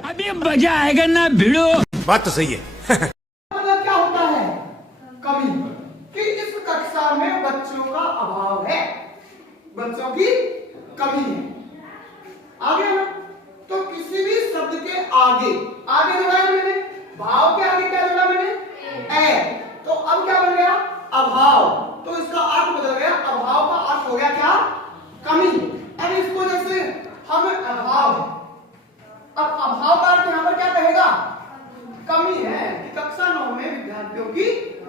अभी मजा आएगा ना भिड़ो। बात तो सही है। मतलब क्या होता है? कमी। कि इस कक्षा में बच्चों का अभाव है, बच्चों की कमी है। आ गया ना? तो किसी भी शब्द के आगे आगे जोड़ा है मैंने, भाव के आगे क्या जोड़ा मैंने? ए। तो अब क्या बन गया? अभाव। तो इसका अर्थ बदल गया, अभाव का अर्थ हो गया क्या? कमी। अब इसको जैसे हम अभाव, अब अभाव का अर्थ यहां पर क्या कहेगा? कमी है कि कक्षा 9 में विद्यार्थियों की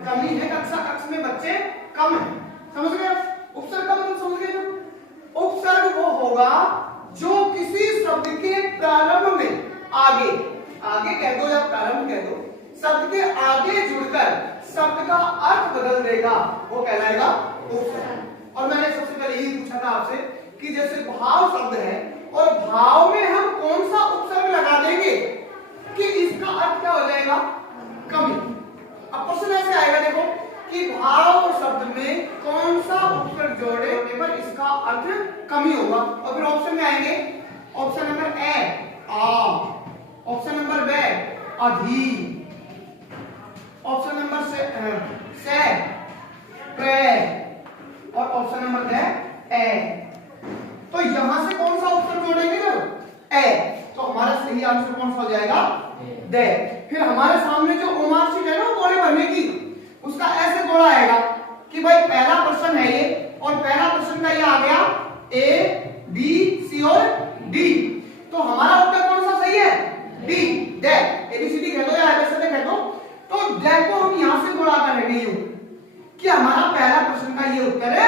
कमी है, कक्षा में बच्चे कम है। समझ गए? उपसर्ग का मतलब समझ गए ना? उपसर्ग वो होगा जो किसी शब्द के प्रारंभ में आगे आगे कह दो या प्रारंभ कह दो, शब्द के आगे जुड़कर शब्द का अर्थ बदल देगा, वो कहलाएगा उपसर्ग। और मैंने सबसे पहले यही पूछा था आपसे कि जैसे भाव शब्द है और भाव में हम कौन सा उपसर्ग लगा देंगे कि इसका अर्थ क्या हो जाएगा? कमी। अब क्वेश्चन ऐसे आएगा, देखो कि भाव शब्द में कौन सा उपसर्ग जोड़े पर इसका अर्थ कमी होगा। और फिर ऑप्शन में आएंगे, ऑप्शन नंबर ए आ, ऑप्शन नंबर बी अधि, ऑप्शन नंबर से प्रे, और ऑप्शन नंबर डी ए। तो यहां से कौन सा उपसर्ग जोड़ेंगे ना? ए। तो हमारा सही आंसर कौन सा हो जाएगा? दे। फिर हमारे सामने जो मार्कशीट है ना गोले भरने की, उसका ऐसे गोला आएगा कि भाई पहला प्रश्न है ये, और पहला प्रश्न का ये आ गया ए बी सी और डी। तो हमारा उत्तर कौन सा सही है? डी। दे। एबीसीडी कह दो या एबीसीडी कह दो। तो दे को हम यहां से गोला कर लेंगे यूं कि हमारा पहला प्रश्न का ये उत्तर है